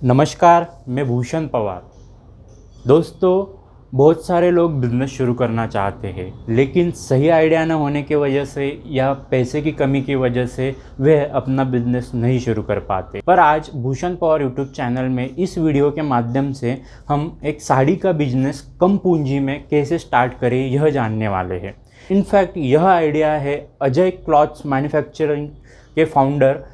नमस्कार, मैं भूषण पवार। दोस्तों, बहुत सारे लोग बिज़नेस शुरू करना चाहते हैं, लेकिन सही आइडिया न होने की वजह से या पैसे की कमी की वजह से वे अपना बिज़नेस नहीं शुरू कर पाते। पर आज भूषण पवार यूट्यूब चैनल में इस वीडियो के माध्यम से हम एक साड़ी का बिज़नेस कम पूंजी में कैसे स्टार्ट करें यह जानने वाले हैं। इनफैक्ट यह आइडिया है अजय क्लॉथ्स मैन्युफैक्चरिंग के फाउंडर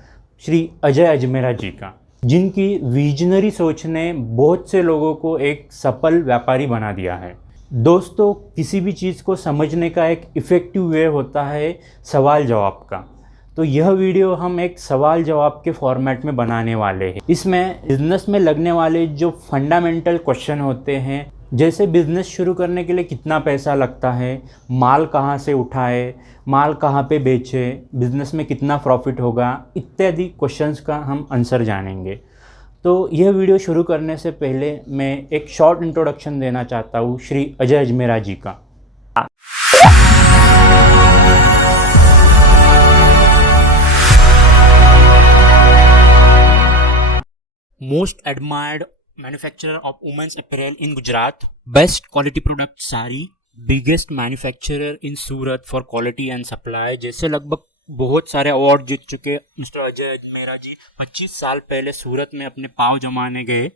श्री अजय अजमेरा जी का, जिनकी विजनरी सोच ने बहुत से लोगों को एक सफल व्यापारी बना दिया है। दोस्तों, किसी भी चीज़ को समझने का एक इफ़ेक्टिव वे होता है सवाल जवाब का। तो यह वीडियो हम एक सवाल जवाब के फॉर्मेट में बनाने वाले हैं। इसमें बिजनेस में लगने वाले जो फंडामेंटल क्वेश्चन होते हैं, जैसे बिज़नेस शुरू करने के लिए कितना पैसा लगता है, माल कहाँ से उठाए, माल कहाँ पे बेचे, बिज़नेस में कितना प्रॉफिट होगा, इत्यादि क्वेश्चंस का हम आंसर जानेंगे। तो यह वीडियो शुरू करने से पहले मैं एक शॉर्ट इंट्रोडक्शन देना चाहता हूँ श्री अजय अजमेरा जी का। Most admired manufacturer of women's apparel in Gujarat, best quality product sari, biggest manufacturer in Surat for quality and supply, जैसे लगभग बहुत सारे अवार्ड जीत चुके मिस्टर अजय अजमेरा जी 25 साल पहले सूरत में अपने पांव जमाने गए।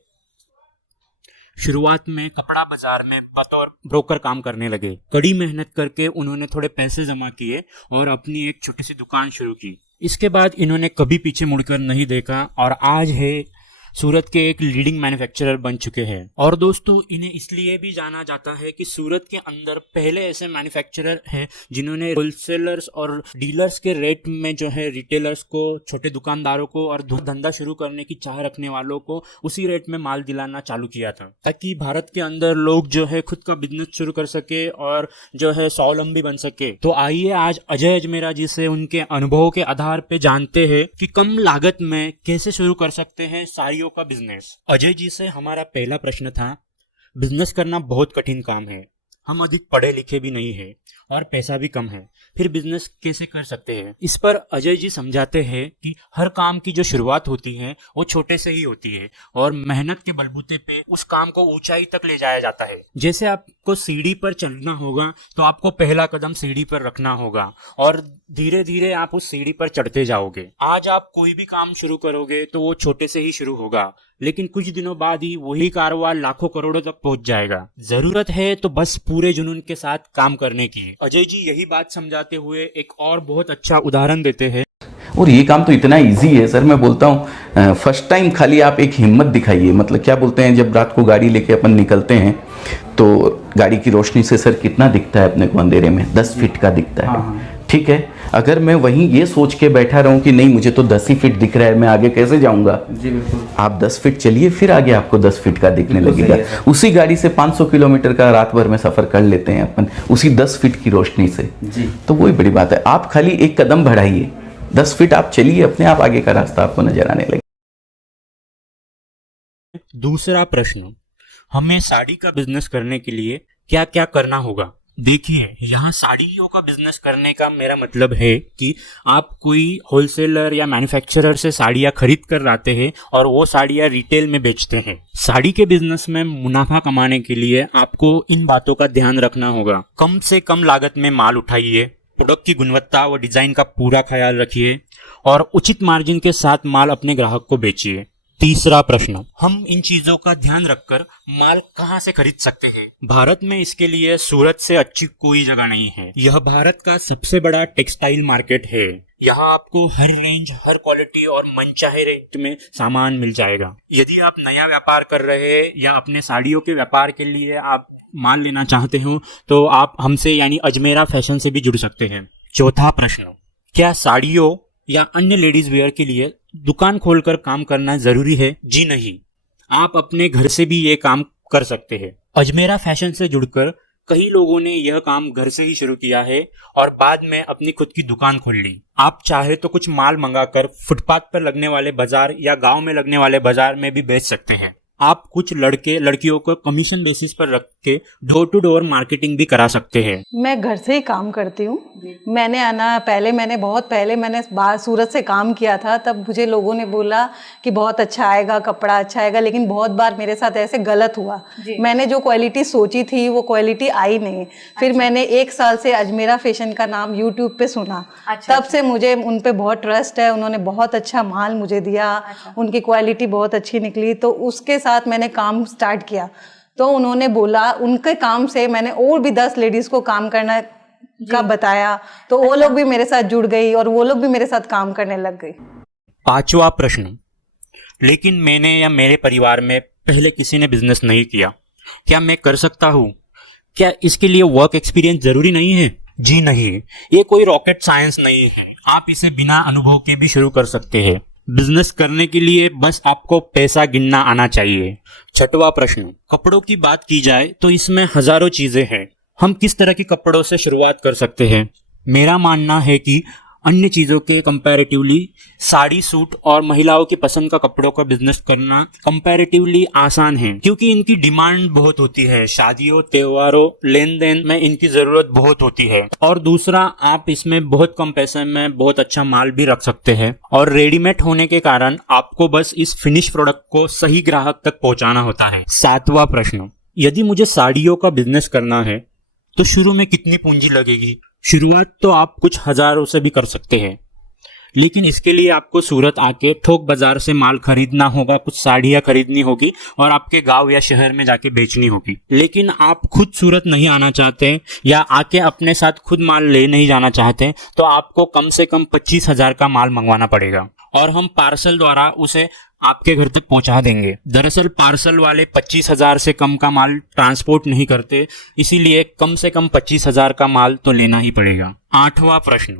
शुरुआत में कपड़ा बाजार में बतौर ब्रोकर काम करने लगे। कड़ी मेहनत करके उन्होंने थोड़े पैसे जमा किए और अपनी एक छोटी सी दुकान शुरू की। इसके बाद इन्होंने कभी पीछे मुड़कर नहीं देखा और आज है सूरत के एक लीडिंग मैन्युफैक्चरर बन चुके हैं। और दोस्तों, इन्हें इसलिए भी जाना जाता है कि सूरत के अंदर पहले ऐसे मैन्युफैक्चरर हैं जिन्होंने होलसेलर्स और डीलर्स के रेट में जो है रिटेलर्स को, छोटे दुकानदारों को और धंधा शुरू करने की चाह रखने वालों को उसी रेट में माल दिलाना चालू किया था, ताकि भारत के अंदर लोग जो है खुद का बिजनेस शुरू कर सके और जो है स्वावलंबी बन सके। तो आइए आज अजय अजमेरा जी से उनके अनुभव के आधार पे जानते हैं कि कम लागत में कैसे शुरू कर सकते हैं साड़ियों का बिजनेस। अजय जी से हमारा पहला प्रश्न था, बिजनेस करना बहुत कठिन काम है, हम अधिक पढ़े लिखे भी नहीं हैं और पैसा भी कम है, फिर बिजनेस कैसे कर सकते हैं। इस पर अजय जी समझाते हैं कि हर काम की जो शुरुआत होती है वो छोटे से ही होती है और मेहनत के बलबूते पे उस काम को ऊंचाई तक ले जाया जाता है। जैसे आपको सीढ़ी पर चढ़ना होगा तो आपको पहला कदम सीढ़ी पर रखना होगा और धीरे धीरे आप उस सीढ़ी पर चढ़ते जाओगे। आज आप कोई भी काम शुरू करोगे तो वो छोटे से ही शुरू होगा, लेकिन कुछ दिनों बाद ही वही कारोबार लाखों करोड़ों तक पहुंच जाएगा। जरूरत है तो बस पूरे जुनून के साथ काम करने की। अजय जी यही बात समझाते हुए एक और बहुत अच्छा उदाहरण देते हैं। और ये काम तो इतना इजी है सर, मैं बोलता हूँ फर्स्ट टाइम खाली आप एक हिम्मत दिखाइए। मतलब क्या बोलते हैं, जब रात को गाड़ी लेके अपन निकलते हैं तो गाड़ी की रोशनी से सर कितना दिखता है अपने को अंधेरे में, 10 फीट का दिखता है। ठीक है, अगर मैं वहीं ये सोच के बैठा रहूं कि नहीं मुझे तो 10 ही फीट दिख रहा है, मैं आगे कैसे जाऊंगा। जी बिल्कुल। आप 10 फीट चलिए, फिर आगे आपको 10 फीट का दिखने लगेगा। उसी गाड़ी से 500 किलोमीटर का रात भर में सफर कर लेते हैं अपन, उसी 10 फीट की रोशनी से। जी। तो वही बड़ी बात है, आप खाली एक कदम बढ़ाइए, 10 फीट आप चलिए, अपने आप आगे का रास्ता आपको नजर आने लगे। दूसरा प्रश्न, हमें साड़ी का बिजनेस करने के लिए क्या क्या करना होगा। देखिए, यहाँ साड़ियों का बिजनेस करने का मेरा मतलब है कि आप कोई होलसेलर या मैन्युफैक्चरर से साड़ियाँ खरीद कर लाते हैं और वो साड़ियाँ रिटेल में बेचते हैं। साड़ी के बिजनेस में मुनाफा कमाने के लिए आपको इन बातों का ध्यान रखना होगा। कम से कम लागत में माल उठाइए, प्रोडक्ट की गुणवत्ता व डिजाइन का पूरा ख्याल रखिए और उचित मार्जिन के साथ माल अपने ग्राहक को बेचिए। तीसरा प्रश्न, हम इन चीजों का ध्यान रखकर माल कहां से खरीद सकते हैं। भारत में इसके लिए सूरत से अच्छी कोई जगह नहीं है। यह भारत का सबसे बड़ा टेक्सटाइल मार्केट है। यहाँ आपको हर रेंज, हर क्वालिटी और मनचाहे रेट में सामान मिल जाएगा। यदि आप नया व्यापार कर रहे हैं या अपने साड़ियों के व्यापार के लिए आप माल लेना चाहते हो तो आप हमसे यानी अजमेरा फैशन से भी जुड़ सकते हैं। चौथा प्रश्न, क्या साड़ियों या अन्य लेडीज वेयर के लिए दुकान खोलकर काम करना जरूरी है। जी नहीं, आप अपने घर से भी ये काम कर सकते हैं। अजमेरा फैशन से जुड़कर कई लोगों ने यह काम घर से ही शुरू किया है और बाद में अपनी खुद की दुकान खोल ली। आप चाहे तो कुछ माल मंगाकर फुटपाथ पर लगने वाले बाजार या गांव में लगने वाले बाजार में भी बेच सकते हैं। आप कुछ लड़के लड़कियों को कमीशन बेसिस पर रख के डोर टू डोर मार्केटिंग भी करा सकते हैं। मैं घर से ही काम करती हूँ। मैंने बहुत पहले बाहर सूरत से काम किया था, तब मुझे लोगों ने बोला कि बहुत अच्छा आएगा, कपड़ा अच्छा आएगा, लेकिन बहुत बार मेरे साथ ऐसे गलत हुआ। मैंने जो क्वालिटी सोची थी वो क्वालिटी आई नहीं। फिर मैंने 1 साल से अजमेरा फैशन का नाम यूट्यूब पे सुना। तब से मुझे उन पे बहुत ट्रस्ट है। उन्होंने बहुत अच्छा माल मुझे दिया, उनकी क्वालिटी बहुत अच्छी निकली, तो उसके साथ मैंने काम स्टार्ट किया। तो उन्होंने बोला, उनके काम से मैंने और भी 10 लेडीज़ को काम करना का बताया, तो वो लोग भी मेरे साथ जुड़ गई और वो लोग भी मेरे साथ काम करने लग गई। 5वां प्रश्न, लेकिन मैंने या मेरे परिवार में पहले किसी ने बिजनेस नहीं किया, क्या मैं कर सकता हूँ? क्या इसके लिए वर्क एक्सपीरियंस जरूरी नहीं है? जी नहीं, ये कोई रॉकेट साइंस नहीं है। आप इसे बिना अनुभव के भी शुरू कर सकते हैं। बिजनेस करने के लिए बस आपको पैसा गिनना आना चाहिए। 6वां प्रश्न, कपड़ों की बात की जाए तो इसमें हजारों चीजें हैं। हम किस तरह के कपड़ों से शुरुआत कर सकते हैं? मेरा मानना है कि अन्य चीज़ों के कंपैरेटिवली साड़ी, सूट और महिलाओं की पसंद का कपड़ों का बिजनेस करना कंपैरेटिवली आसान है, क्योंकि इनकी डिमांड बहुत होती है। शादियों, त्योहारों, लेन देन में इनकी ज़रूरत बहुत होती है। और दूसरा, आप इसमें बहुत कम पैसे में बहुत अच्छा माल भी रख सकते हैं, और रेडीमेड होने के कारण आपको बस इस फिनिश प्रोडक्ट को सही ग्राहक तक पहुंचाना होता है। 7वां प्रश्न, यदि मुझे साड़ियों का बिजनेस करना है तो शुरू में कितनी पूंजी लगेगी? शुरुआत तो आप कुछ हजारों से भी कर सकते हैं, लेकिन इसके लिए आपको सूरत आके थोक बाजार से माल खरीदना होगा, कुछ साड़ियाँ खरीदनी होगी और आपके गांव या शहर में जाके बेचनी होगी। लेकिन आप खुद सूरत नहीं आना चाहते या आके अपने साथ खुद माल ले नहीं जाना चाहते, तो आपको कम से कम 25,000 का माल मंगवाना पड़ेगा और हम पार्सल द्वारा उसे आपके घर तक पहुंचा देंगे। दरअसल पार्सल वाले 25,000 से कम का माल ट्रांसपोर्ट नहीं करते, इसीलिए कम से कम 25,000 का माल तो लेना ही पड़ेगा। 8वां प्रश्न,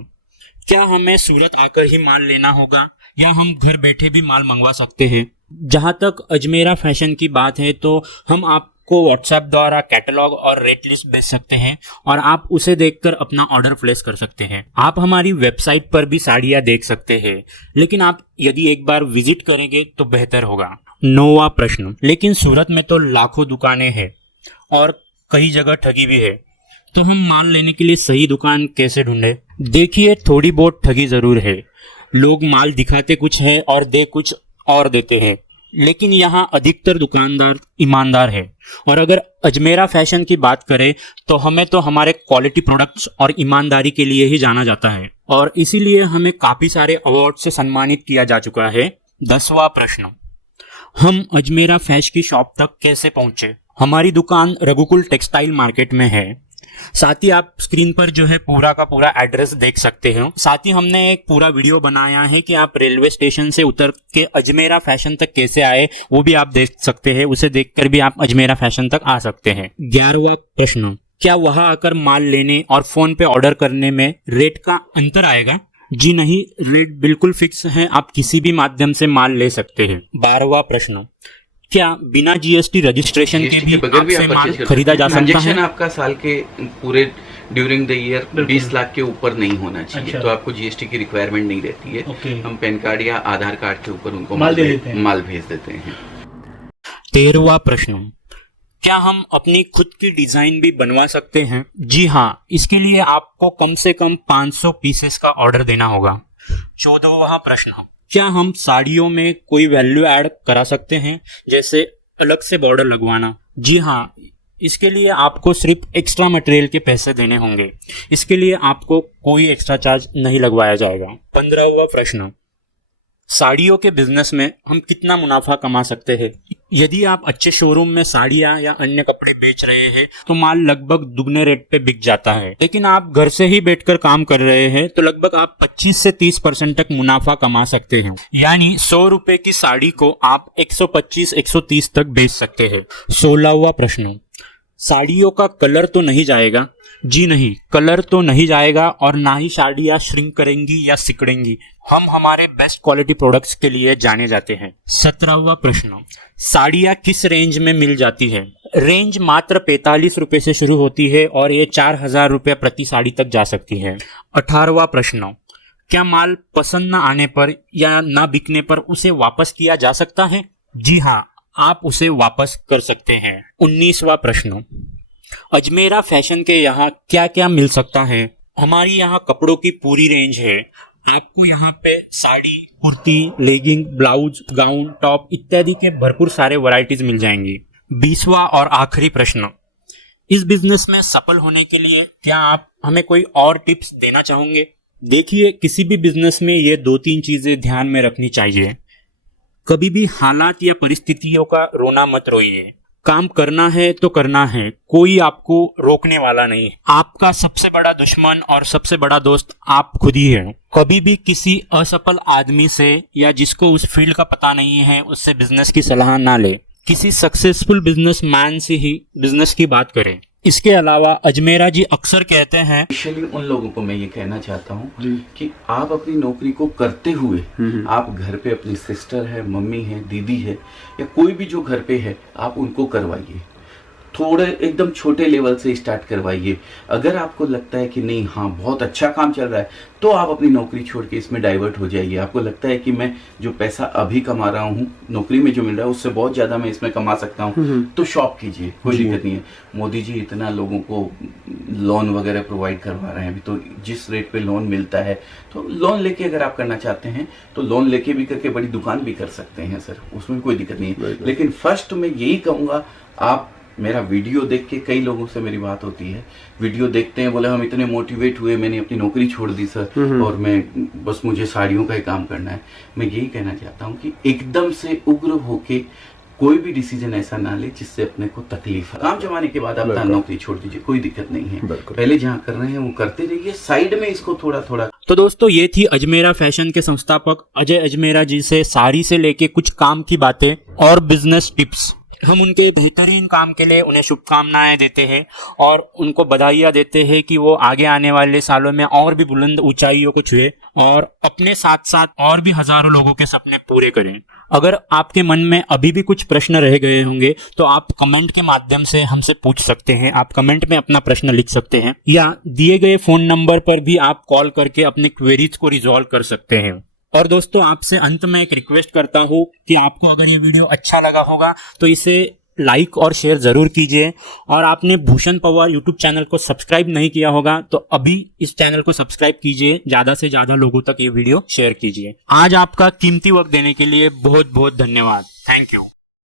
क्या हमें सूरत आकर ही माल लेना होगा या हम घर बैठे भी माल मंगवा सकते हैं? जहां तक अजमेरा फैशन की बात है तो हम आपको व्हाट्सएप द्वारा कैटलॉग और रेट लिस्ट भेज सकते हैं और आप उसे देखकर अपना ऑर्डर प्लेस कर सकते हैं। आप हमारी वेबसाइट पर भी साड़ियाँ देख सकते हैं, लेकिन आप यदि एक बार विजिट करेंगे तो बेहतर होगा। 9वां प्रश्न, लेकिन सूरत में तो लाखों दुकानें हैं और कई जगह ठगी भी है, तो हम माल लेने के लिए सही दुकान कैसे ढूंढे? देखिए, थोड़ी बहुत ठगी जरूर है। लोग माल दिखाते कुछ है और दे कुछ और देते हैं, लेकिन यहाँ अधिकतर दुकानदार ईमानदार है। और अगर अजमेरा फैशन की बात करें तो हमें तो हमारे क्वालिटी प्रोडक्ट्स और ईमानदारी के लिए ही जाना जाता है, और इसीलिए हमें काफी सारे अवार्ड से सम्मानित किया जा चुका है। 10वां प्रश्न, हम अजमेरा फैशन की शॉप तक कैसे पहुंचे? हमारी दुकान रघुकुल टेक्सटाइल मार्केट में है। साथ ही आप स्क्रीन पर जो है पूरा का पूरा एड्रेस देख सकते हो। साथ ही हमने एक पूरा वीडियो बनाया है कि आप रेलवे स्टेशन से उतर के अजमेरा फैशन तक कैसे आए, वो भी आप देख सकते हैं। उसे देखकर भी आप अजमेरा फैशन तक आ सकते हैं। 11वां प्रश्न, क्या वहां आकर माल लेने और फोन पे ऑर्डर करने में रेट का अंतर आएगा? जी नहीं, रेट बिल्कुल फिक्स है, आप किसी भी माध्यम से माल ले सकते हैं। 12वां प्रश्न, क्या बिना जीएसटी रजिस्ट्रेशन के भी आपसे माल खरीदा जा सकता है? ट्रांजैक्शन आपका साल के पूरे ड्यूरिंग द ईयर 20 लाख के ऊपर नहीं होना चाहिए। अच्छा। तो आपको जीएसटी की रिक्वायरमेंट नहीं रहती है। हम पैन कार्ड या आधार कार्ड के ऊपर उनको माल भेज देते हैं। 13वां प्रश्न, क्या हम अपनी खुद की डिजाइन भी बनवा सकते हैं? जी हाँ, इसके लिए आपको कम से कम 500 पीसेस का ऑर्डर देना होगा। 14वां प्रश्न, क्या हम साड़ियों में कोई वैल्यू ऐड करा सकते हैं, जैसे अलग से बॉर्डर लगवाना? जी हाँ, इसके लिए आपको सिर्फ एक्स्ट्रा मटेरियल के पैसे देने होंगे। इसके लिए आपको कोई एक्स्ट्रा चार्ज नहीं लगवाया जाएगा। 15वां प्रश्न, साड़ियों के बिजनेस में हम कितना मुनाफा कमा सकते हैं? यदि आप अच्छे शोरूम में साड़ियाँ या अन्य कपड़े बेच रहे हैं तो माल लगभग दुगने रेट पे बिक जाता है, लेकिन आप घर से ही बैठकर काम कर रहे हैं तो लगभग आप 25 से 30% तक मुनाफा कमा सकते हैं। यानी 100 रुपए की साड़ी को आप 125-130 तक बेच सकते हैं। 16वां प्रश्न, साड़ियों का कलर तो नहीं जाएगा? जी नहीं, कलर तो नहीं जाएगा और ना ही साड़ियाँ श्रिंक करेंगी या सिकुड़ेंगी। हम हमारे बेस्ट क्वालिटी प्रोडक्ट्स के लिए जाने जाते हैं। 17वां प्रश्न, साड़ियाँ किस रेंज में मिल जाती है? रेंज मात्र 45 रुपए से शुरू होती है और ये 4,000 रुपये प्रति साड़ी तक जा सकती है। 18वां प्रश्न, क्या माल पसंद न आने पर या ना बिकने पर उसे वापस किया जा सकता है? जी हाँ, आप उसे वापस कर सकते हैं। 19वां प्रश्न, अजमेरा फैशन के यहाँ क्या क्या मिल सकता है? हमारी यहाँ कपड़ों की पूरी रेंज है। आपको यहाँ पे sari, kurti, legging, blouse, gown, top इत्यादि के भरपूर सारे वैरायटीज मिल जाएंगी। 20वां और आखिरी प्रश्न, इस बिजनेस में सफल होने के लिए क्या आप हमें कोई और टिप्स देना चाहोगे? देखिए, किसी भी बिजनेस में ये 2-3 चीजें ध्यान में रखनी चाहिए। कभी भी हालात या परिस्थितियों का रोना मत रोइए। काम करना है तो करना है, कोई आपको रोकने वाला नहीं। आपका सबसे बड़ा दुश्मन और सबसे बड़ा दोस्त आप खुद ही हैं। कभी भी किसी असफल आदमी से या जिसको उस फील्ड का पता नहीं है उससे बिजनेस की सलाह ना ले। किसी सक्सेसफुल बिजनेसमैन से ही बिजनेस की बात करें। इसके अलावा अजमेरा जी अक्सर कहते हैं, स्पेशली उन लोगों को मैं ये कहना चाहता हूँ कि आप अपनी नौकरी को करते हुए आप घर पे अपनी सिस्टर है, मम्मी है, दीदी है या कोई भी जो घर पे है, आप उनको करवाइए। थोड़े एकदम छोटे लेवल से स्टार्ट करवाइए। अगर आपको लगता है कि नहीं, हाँ बहुत अच्छा काम चल रहा है, तो आप अपनी नौकरी छोड़ के इसमें डाइवर्ट हो जाइए। आपको लगता है कि मैं जो पैसा अभी कमा रहा हूँ नौकरी में जो मिल रहा है उससे बहुत ज्यादा मैं इसमें कमा सकता हूँ, तो शॉप कीजिए, कोई दिक्कत नहीं है। मोदी जी इतना लोगों को लोन वगैरह प्रोवाइड करवा रहे हैं अभी, तो जिस रेट पे लोन मिलता है, तो लोन लेके अगर आप करना चाहते हैं तो लोन लेके भी करके बड़ी दुकान भी कर सकते हैं सर, उसमें कोई दिक्कत नहीं है। लेकिन फर्स्ट मैं यही कहूँगा, आप मेरा वीडियो देख के, कई लोगों से मेरी बात होती है, वीडियो देखते हैं, बोले हम इतने मोटिवेट हुए, मैंने अपनी नौकरी छोड़ दी सर और मैं बस मुझे साड़ियों का ही काम करना है। मैं यही कहना चाहता हूँ कि एकदम से उग्र होके कोई भी डिसीजन ऐसा ना ले जिससे अपने को तकलीफ है। काम जमाने के बाद आप नौकरी छोड़ दीजिए, कोई दिक्कत नहीं है। पहले जहाँ कर रहे हैं वो करते रहिए, साइड में इसको थोड़ा थोड़ा। तो दोस्तों, ये थी अजमेरा फैशन के संस्थापक अजय अजमेरा जी से साड़ी से लेके कुछ काम की बातें और बिजनेस टिप्स। हम उनके बेहतरीन काम के लिए उन्हें शुभकामनाएं देते हैं और उनको बधाइयाँ देते हैं कि वो आगे आने वाले सालों में और भी बुलंद ऊंचाइयों को छुए और अपने साथ साथ और भी हजारों लोगों के सपने पूरे करें। अगर आपके मन में अभी भी कुछ प्रश्न रह गए होंगे तो आप कमेंट के माध्यम से हमसे पूछ सकते हैं। आप कमेंट में अपना प्रश्न लिख सकते हैं या दिए गए फोन नंबर पर भी आप कॉल करके अपने क्वेरीज को रिजॉल्व कर सकते हैं। और दोस्तों, आपसे अंत में एक रिक्वेस्ट करता हूँ कि आपको अगर ये वीडियो अच्छा लगा होगा तो इसे लाइक और शेयर जरूर कीजिए। और आपने भूषण पवार यूट्यूब चैनल को सब्सक्राइब नहीं किया होगा तो अभी इस चैनल को सब्सक्राइब कीजिए, ज्यादा से ज्यादा लोगों तक ये वीडियो शेयर कीजिए। आज आपका कीमती वक्त देने के लिए बहुत बहुत धन्यवाद। Thank you.